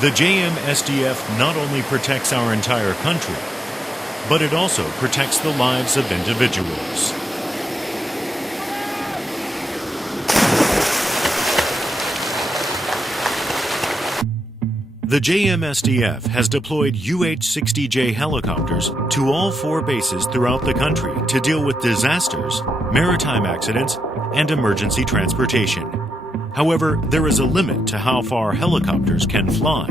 The JMSDF not only protects our entire country, but it also protects the lives of individuals. The JMSDF has deployed UH-60J helicopters to all 4 bases throughout the country to deal with disasters, maritime accidents, and emergency transportation. However, there is a limit to how far helicopters can fly.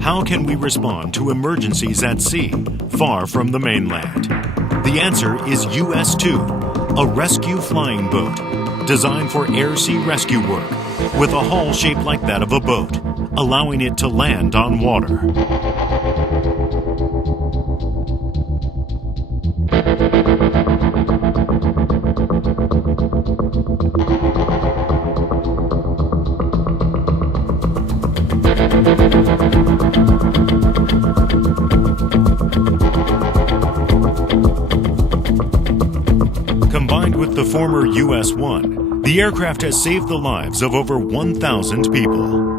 How can we respond to emergencies at sea, far from the mainland? The answer is US-2, a rescue flying boat designed for air-sea rescue work, with a hull shaped like that of a boat, allowing it to land on water. Combined with the former US-1, the aircraft has saved the lives of over 1,000 people.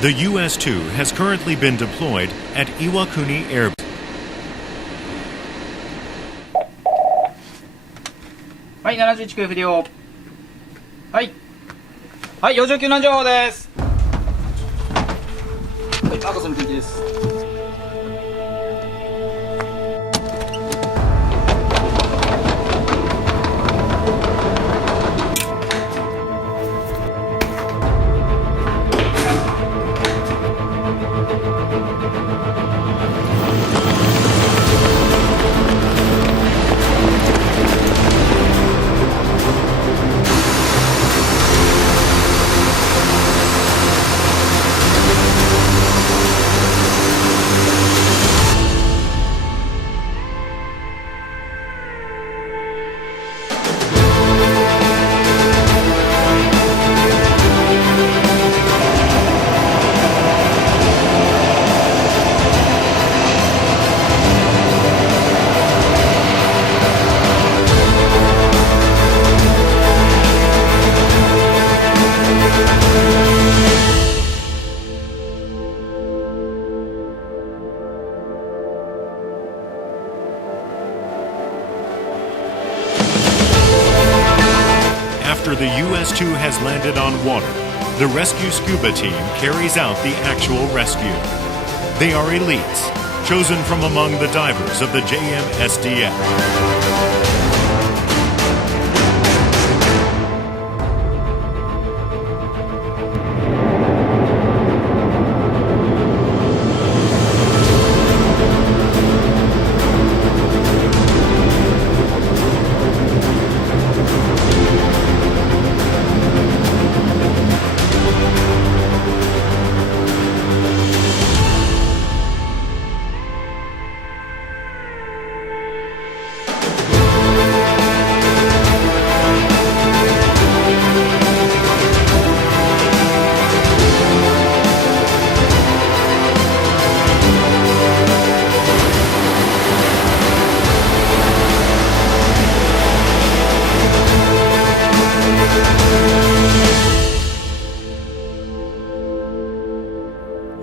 The US-2 has currently been deployed at Iwakuni Air Base. はい、71空振りを。はい。はい、洋上救難情報です。はい、赤瀬の天気です。After the US-2 has landed on water, the rescue scuba team carries out the actual rescue. They are elites, chosen from among the divers of the JMSDF.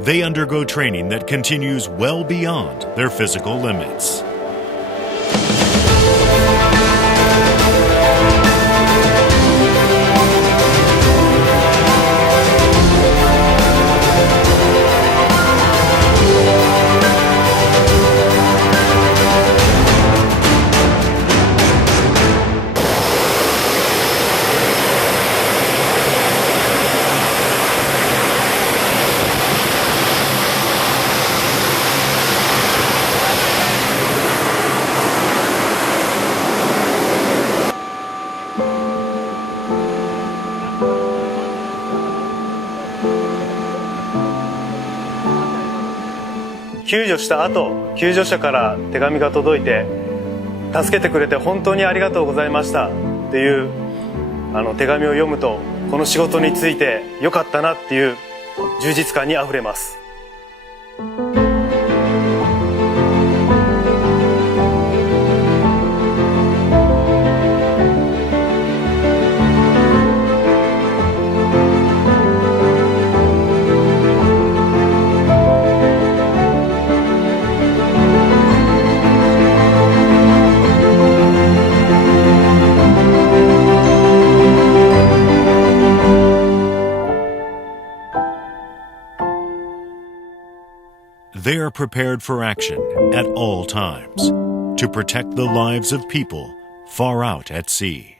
They undergo training that continues well beyond their physical limits.救助した後、救助者から手紙が届いて、助けてくれて本当にありがとうございましたっていう手紙を読むと、この仕事についてよかったなっていう充実感にあふれます。they are prepared for action at all times to protect the lives of people far out at sea.